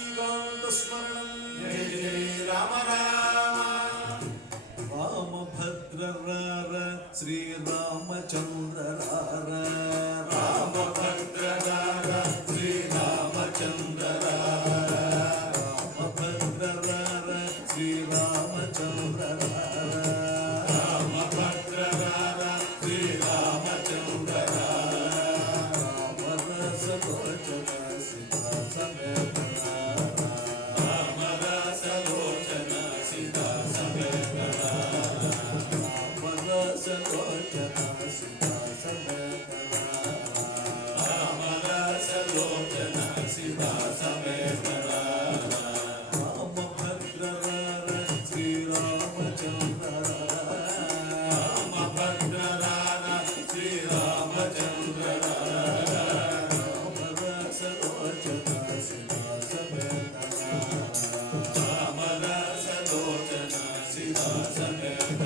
जानकीकान्तस्मरणं जय जय राम राम रामभद्र रार श्रीरामचन्द्र रार रामभद्र रार श्रीरामचन्द्र रार रामभद्र रार श्रीरामचन्द्र रार रामभद्र रार श्रीरामचन्द्र रार रामरसलोचन सीता समेत रामरसलोचन सीता समेत रामरसलोचन सीता समेत रामरसलोचन सीता समेत रामभद्र रार श्रीरामचन्द्र रामभद्र रार श्रीरामचन्द्र रामरसलोचन सीता समेत रामरसलोचन सीता समेत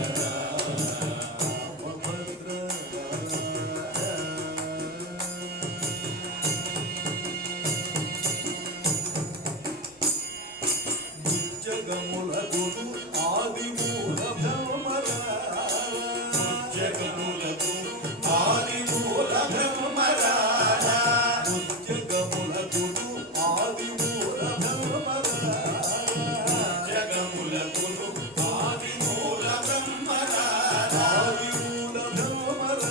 रामभद्र జగముల గురు ఆది మూల బ్రహ్మర జగములకు ఆదిమూల బ్రహ్మరాజ జగముల గురు ఆది మూల బ్రహ్మర జగములకు ఆదిమూల బ్రహ్మరాజ ఆది మూల బ్రహ్మర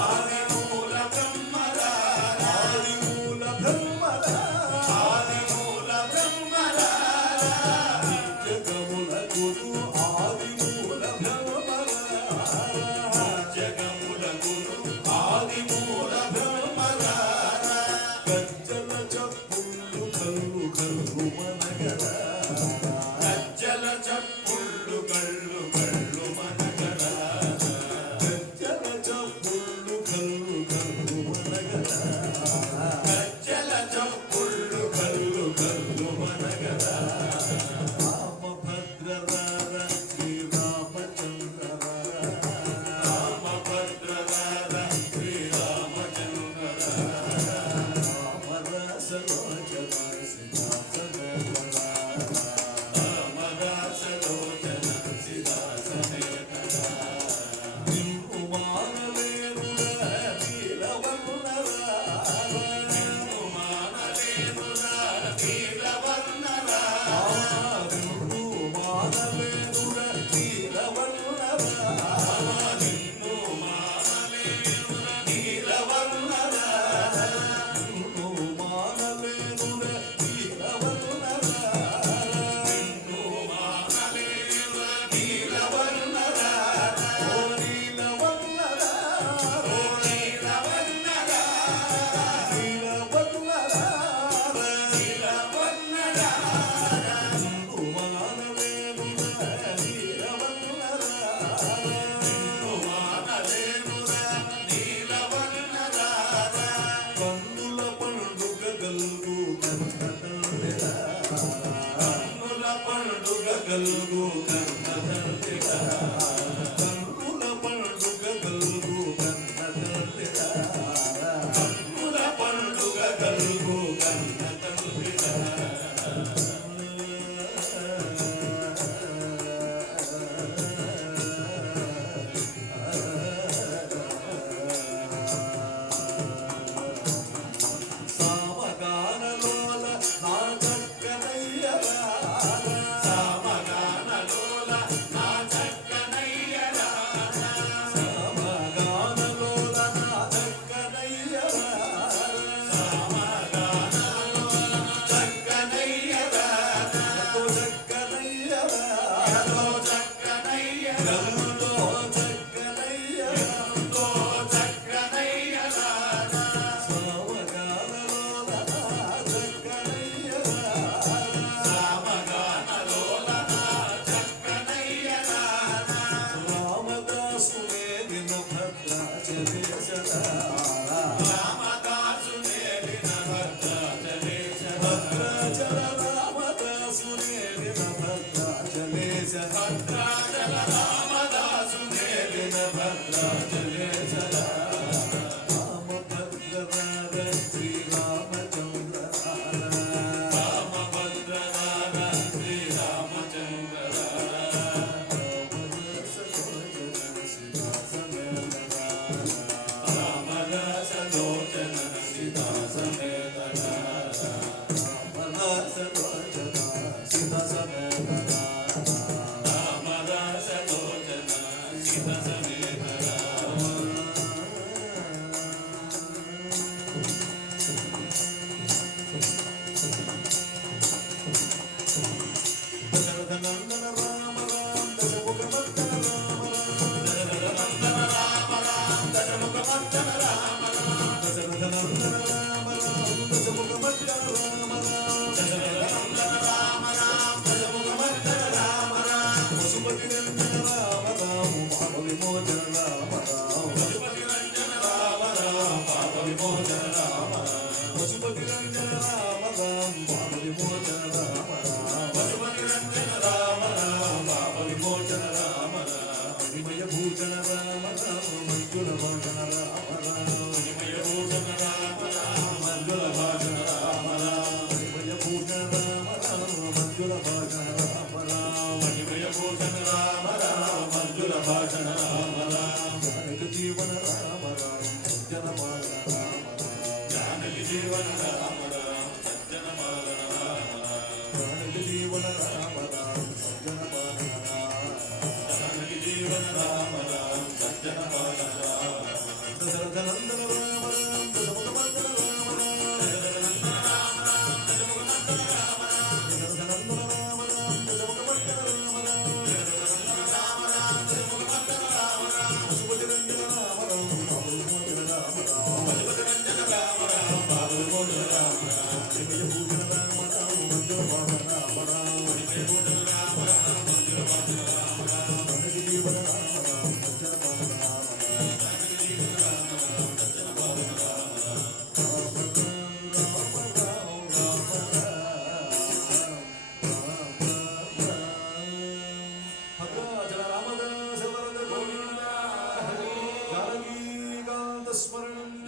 ఆదిమూల బ్రహ్మరాజ ఆది మూల బ్రహ్మర ఆదిమూల బ్రహ్మరాజ జగముల గురు ఆది మూల బ్రహ్మర జగములకు ఆదిమూల బ్రహ్మరాజ గజ్జల చప్పుళ్ళు కల్లు కల్లు మనగడ గజ్జల చప్పుళ్ళు కళ్ళు కళ్ళు మనగడ గజ్జల చప్పుళ్ళు కల్లు కల్లు మనగడ గజ్జల చప్పుళ్ళు కళ్ళు కళ్ళు మనగడ రామభద్ర రార శ్రీరామచంద్ర రామభద్ర రార శ్రీరామచంద్ర రామరసలోచన సీతా సಮೇತ రామదాసలోచన సీతా సమేత నిన్ను మానలేనుర నీలవర్ణర నిన్ను మానలేనురా నీలవర్ణరా నిన్ను మానలేనుర నీలవర్ణర నిన్ను మానలేనురా నీలవర్ణరా నిన్ను మానలేనుర నీలవర్ణర నిన్ను మానలేనురా నీలవర్ణరా ఓ నీలవర్ణర ఓ నీలవర్ణరా నీలవర్ణర నీలవర్ణరా నిన్ను మానలేనుర నీలవర్ణర నిన్ను మానలేనురా నీలవర్ణరా కన్నుల పండుగ గల్గు కన్నతండ్రిరా కన్నుల పండుగ కలుగు కన్న తండ్రిగా కన్నుల పండుగ గల్గు కన్నతండ్రిరా కన్నుల పండుగ కలుగు కన్న తండ్రిగా సామగానలోల నా చక్కనయ్యరా సామగాన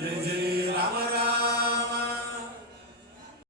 జయ జయ